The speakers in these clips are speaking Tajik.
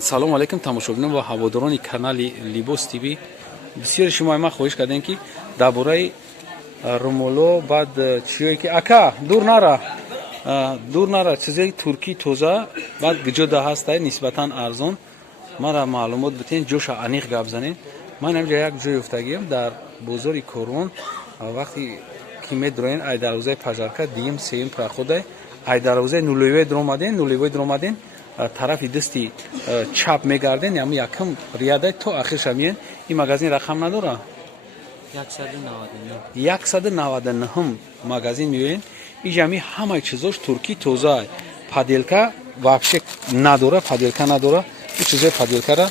салому алейкум тамошобинон ва ҳаводорони канали Libos TV. бисёри шумо ман хоҳиш кардем ки дар бораи румоло баъд чиёе ки ака дур нара чизеи туркӣ тоза баъд гиҷода ҳастай нисбатан арзон мара маълумот битен ҷоша аниқ гап занем. ман ҳамҷа як ҷое ёфтагиам дар бозори Корвон вақте ки медроен ай дарвозаи пажарка диюм сеюм проходай ай дарвозаи нулевой дромаден тарафи дисти чап мегарден ями якм риадай то ахирша миен. ин магазин рақам надора 199 магазин миёен. иҷами ҳамаи чизош туркӣ тоза паделка вообще надора ин чизои паделкара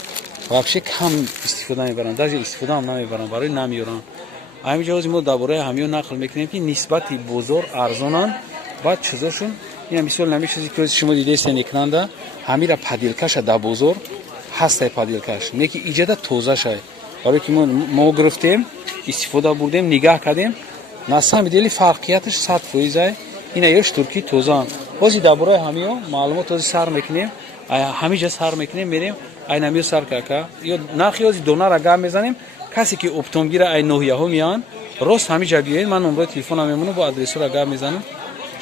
вообще кам истифода мебаранд, даже истифода ҳам намебаранд, барои намеёранд. ҳаминҷо ҳозир мо дар бораи ҳамиё нақл мекунем ки нисбати бозор арзонанд. баъд чизошун ин мисол нами чизе ки шумо дидестен экранда ҳамира паделкаша дар бозор ҳастай паделкаш неки иҷада тозашай барое ки мо гирифтем истифода бурдем нигаҳ кардем на самом деле фарқияташ 100%. ина ёш туркӣ тозаанд. ҳозир дар бораи ҳамиё маълумот ҳозир сар мекунем, ҳамиҷа сар мекунем, мерем ай намиё сар карка ё нархи ҳозир донара гап мезанем. касе ки оптомгира ай ноҳияҳо миёянд рост ҳамиҷа биёед, ман номерои телефонам мемонам бо адресора гап мезанам,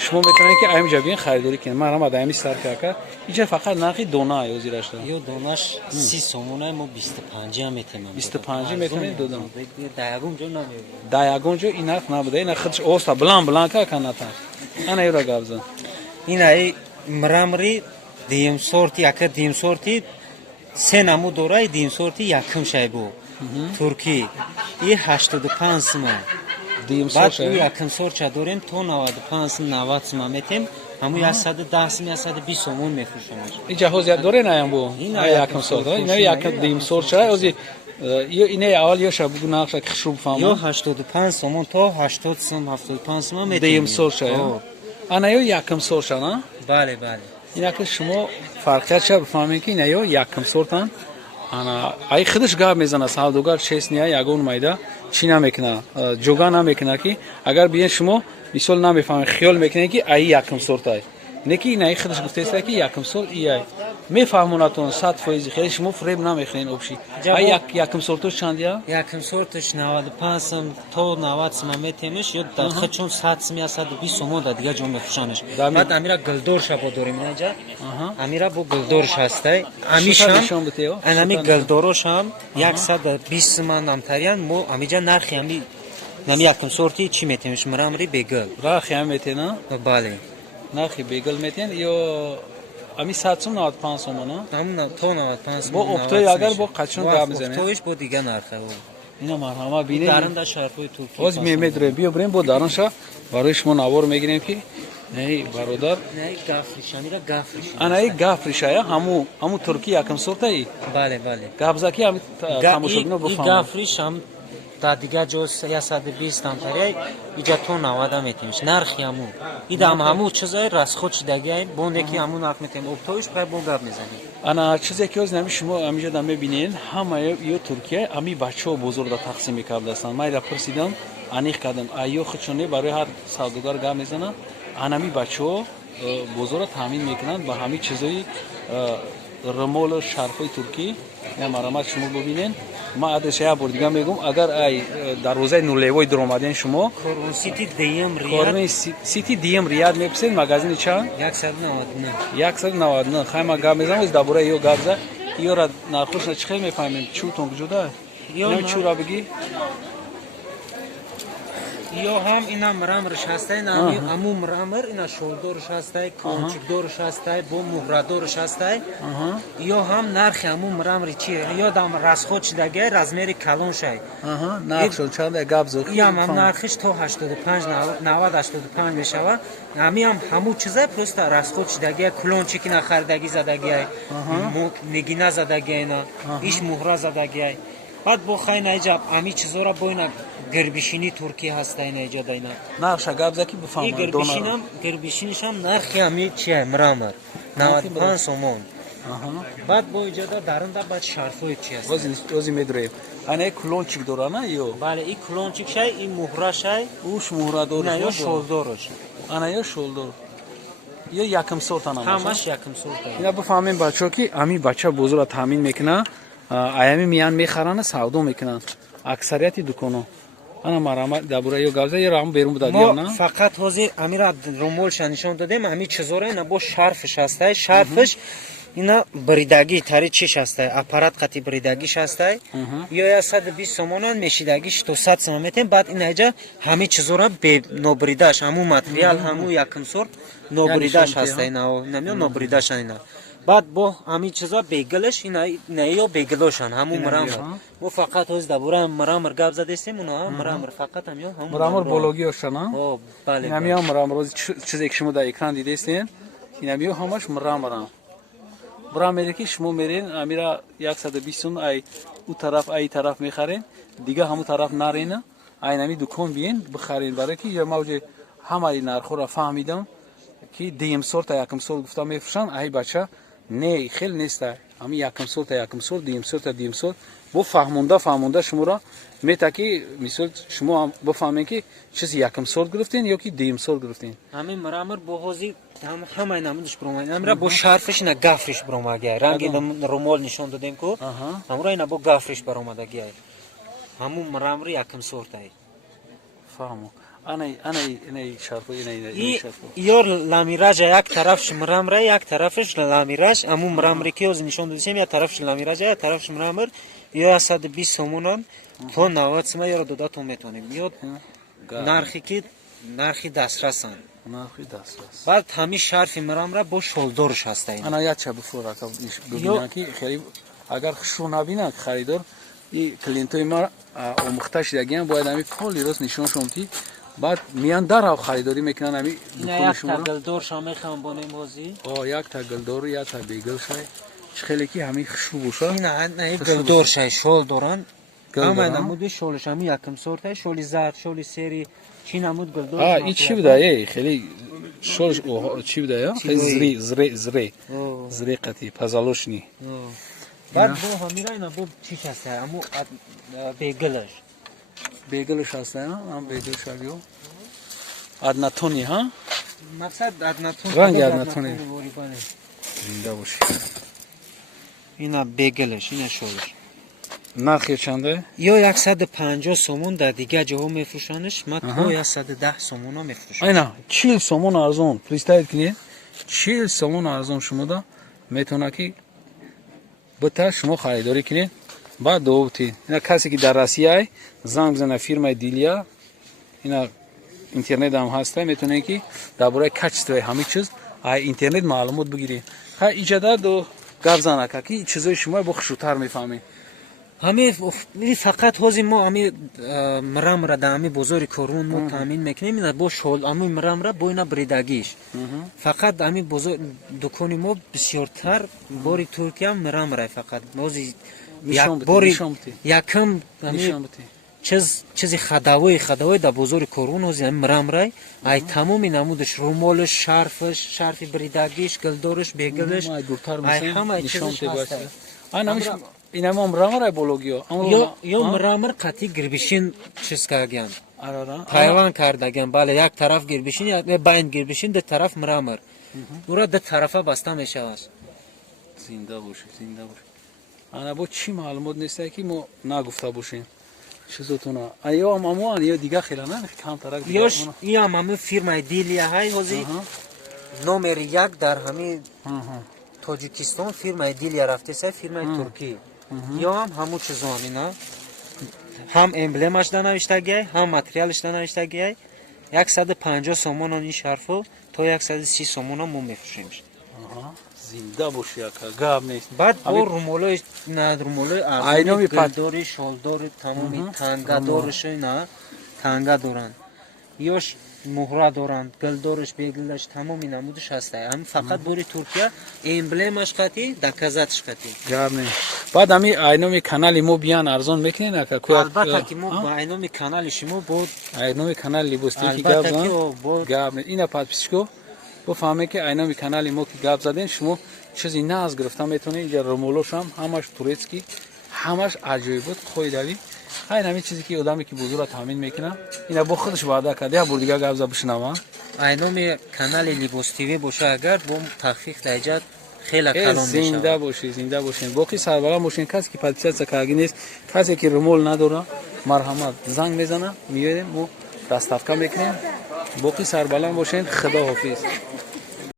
шумо метавонед ки ҳамиҷа биёед харидорӣ кунед. ман рамад ҳами сар карка иҷа фақат нархи дона ҳозир ашта ё донаш 30 сомона мо 25 ам метемам 25 метавонед додам да ягон ҷо намеёбад да ягон ҷо ин нарх набуда ина худш оста блан ка каната ана ёра гавзан ин ай мрамри дим сорти яка дим сорти се наму дорай дим сорти якм шайбу турки и 85 сом дим баъд сорт якм сорча дорем то 95 сом 90 сом метем ҳаму 110 сом 120 сомон мефурӯшам. иҷа ҳозир дорен аям бу ай якм сорт ина якм дим сорт шай ҳозир ина аввал ёша бугу нақша ки хушруб фаҳмам ё 85 сомон то 80 сом 75 сом метем дим сорт шай ана ё якм сорт ша на бале ина ки шумо фарқият ша бифаҳмед ки ина ё якм сортан ана ай худаш гап мезана савдогар честния ягон майда чӣ намекуна ҷога намекуна ки агар биен шумо мисол намефаҳмед хиёл мекунед ки ай якм сортай не ки ин ай худаш гуфтеста ки якм сорт ияй мефаҳмонатон 100% хеле шумо фреб намехӯред обши ай якм сортош чандия якм сортош 95 сом то 90 сом метемеш ё дар хачон 100 сом 120 сом да дигар ҷо мефушанеш. баъд амира гулдор шабо дорем инҷа амира бо гулдорш ҳастай амишам анами гулдорошам 120 сом намтариян мо амиҷа нархи ами нами якм сорти чӣ метемеш мрамри бегул рахи ам метена бале нархи бегул метен ё ами 100 сом 95 сом на ҳамун то 95 сом бо оптои агар бо қачон гап мезанем оптоиш бо дигар нархе ина марҳама бинед даранда шарфои турки ҳозир мемедре биё брем бо даранша барои шумо навор мегирем ки не бародар не гафриш амира гафриш ана и гафриша я ҳаму турки якм сортай бале габзаки ам тамошобино буфам гафриш ам да дигар ҷо 120 тамтария иҷа то 90 метемеш нархи ҳаму идам ҳаму чизай расход шидагиай бонде ки ҳаму нарх метем оптоиш пай бо гап мезанем ана чизе ки ҳозир нами шумо амиҷа да мебинед ҳама ё туркия ами бачаҳо бозорда тақсим мекардастанд майда пурсидам аниқ кардам айё худшоне барои ҳар савдогар гап мезананд анами бачаҳо бозорро таъмин мекунанд ба ҳами чизои румол шарфои туркӣ марамат шумо бубинед. ман адреша як бор дига мегӯм агар ай дарвозаи нулевой дромаден шумо Корвон сити диюм риад меписед магазини чанд 199 хайма гап мезанам дар бораи ё гап за ёра нархошна чӣ хел мефаҳмем чӯтон гуҷода ё чӯра бигӣ ё ҳам ина мрамрш ҳастай нами аму мрамр ина шолдорш ҳастай кончикдорш ҳастай бо муҳрадорш ҳастай ё ҳам нархи аму мрамри чи ё дам расход шидагиай размери калоншай нархшо чанда гап зохи ям нархиш то 85 90 85 мешавад ами ам ҳаму чизай просто расход шидагиай кулончики на харидаги задагиай нигина задагиай на иш муҳра задагиай баъд бо хайна иҷаб ами чизора бо ина гирбишини турки ҳастай наиҷода ина нарша габзаки бифаҳмам гирбишинишам нархи ами чия мрамр 95 сомон баъд бо иҷода дарунда баъд шарфои чи аст озӣ медроем ана кулончик дорана ё бале и кулончик шай и муҳра шай уш муҳра дор ё шолдорош ана ё шолдор یا یکم سورت هم همش یکم سورت. اینا بفهمین بچه‌ها که همین بچه بزرگ تامین میکنه ایامی میان میخرن سودا میکنن اکثریت دکانا انا مرام دبوره یا گازه یا رام بیرون دادی ما نه فقط حاضر امیر رومولش نشون دادیم همین چیزا اینا با شرفش هسته شرفش اینا بریدگی تری چیش هسته اپارات قطی بریدگیش هسته یا 120 سومون میشیدگیش 200 سومون میتیم بعد این اینجا همه چیزا را به نوبریداش همون ماتریال همون یکم سورت نوبریداش هسته اینا نمیو نوبریداش اینا بعد با همین چیزا بیگلش اینا نه بیگلوشن همون مرامر و فقط از دبوره مرامر گاب زدستیم اونا مرامر فقط همین هم مرامر بولوگی هستن او بله همین مرامر روز چیزی که شما در اکران دیدین اینا میو همش مرامر مرامر که شما میرین امیرا 120 ای او طرف ای طرف میخرین دیگه همون طرف نرین اینمی دکان بیین بخرین برای که یا موج همه نرخ را فهمیدم که دیم سورت یکم سورت گفتم میفروشن ای بچه نه خیلی نیست همین یکم سورت دیم سورت بو فهمونده شما را میتا که مثلا شما بفهمین که چیزی یکم سورت گرفتین یا که دیم سورت گرفتین همین مرامر بوزی همه نمودش برومای امرا با شرفش نه گافرش بروماگه رنگ رومول نشون دادیم کو امرا اینا با گافرش برومادگی همون مرامر یکم سورت ای فهمو انا شرط اینا شرط یور لامیراج یک طرفش مرامر یک طرفش لامیراج همون مرامر که از نشون دادیم یا طرفش لامیراج یا طرفش مرامر یا 120 سومونان تو 90 سوم یا دو تا میتونیم یا نرخی که نرخی دسترسن نرخی دسترس بعد همین شرف مرامر با شولدورش هست این انا یا چه بفورا که ببینن که خیلی اگر خشو نبینه خریدار این کلینتوی ما آموختش دیگه باید همین کلی راست نشون شمتی بعد میان در خریداری میکنن همین دکان شما یک گلدور شما میخوام بونیم بازی یک تا گلدور یا تا بیگل شای خیلی کی همین خشو بوشه نه گلدور شای شول دوران اما نمود شولش همین یکم سورت شولی زرد شولی سری چی نمود گلدور این چی بوده خیلی شولش چی بوده خیلی زری قطعی پزالوش نی بعد بو همیرا اینا بو چیش هسته امو بیگلش هسته هم بیگلش هلیو ادناتونی ها مقصد ادناتون رنگ ادناتونی زنده باشی اینا بیگلش اینا شولش نرخی چنده؟ یا 150 سومون در دیگه جاها میفروشنش ما تو 110 سومون ها میفروشن اینا 40 سومون ارزون پلیستایید کنید 40 سومون ارزون شما دا میتونه که بتا شما خریداری کنید بعد دوتی اینا کسی که در روسیه زنگ بزنه فرمای دیلیا اینا اینترنت هم هسته میتونه که درباره کچستوی همه چیز اینترنت معلومات بگیرید ایجاده دو گپ زنه که چیزای شما بخشوتر میفهمید همه فقط هازی ما همه مرامر دامی بزرگ کارون ما تامین میکنیم اینا با شول همه مرامر با اینا بریدگیش فقط همه بزرگ دکانی ما بسیارتر باری ترکیه مرامر فقط بازی یک باری یکم چیزی خداوی در بزرگ کارون هازی مرامر ای تمامی نمودش رومالش شرفی بریدگیش گلدارش بیگلش ای همه چیزش هسته اینا ما مرامر بولوگیو یا مرامر قطعی گربشین چیز کردن پیوان کردن بله یک طرف گربشین یا بین گربشین ده طرف مرامر اورا ده طرفه بسته میشه است زنده باشه انا با چی معلومات نیست که ما نگفته باشیم چیزاتونا ایا مامو یا دیگه خیلی نه کم طرف یا مامو فرمای دیلیا های هزی نمره 1 در همین تاجیکستان فرمای دیلیا رفته سه فرمای ترکی یا همون چیزا اینا هم امبلمش دا نوشته گیه هم ماتریالش دا نوشته گیه 150 سومون این شرفو تا 130 سومون ما میفروشیمش زنده باشی اکا گاب نیست بعد با رومولای ارزونی گلداری شالداری تمامی تنگه دارش اینا تنگه دارن یاش مهره دارند گلدارش بیگلش تمامی نمودش هسته هم فقط بوری ترکیه امبلمش قطعی دکزتش قطعی گاب نیست بعد همی اینومی کانالی مو بیان ارزون میکنین اکا البته که ما با اینومی کانالی شما بود اینومی کانالی بستی که گاب زن گاب نیست اینا پاد پیشکو بفهمه که اینومی کانالی مو که گاب زدین شما چیزی نه از گرفتن میتونه اینجا رومولوش هم همش توریسکی همش عجیب بود خوی داری این همین چیزی که آدمی که بزرگ تامین میکنه اینا با خودش وعده کرده یا بردیگه گفت بشنوه айноми канали Libos TV боша агар бо тахфиқ даҷад хеле калон زنده باشید زنده باشین باقی سربلند باشین کسی که پادشاه کاغی نیست کسی که رمول نداره مرحمت زنگ میزنه میاریم و دستافکا میکنیم باقی سربلند باشین خدا حافظ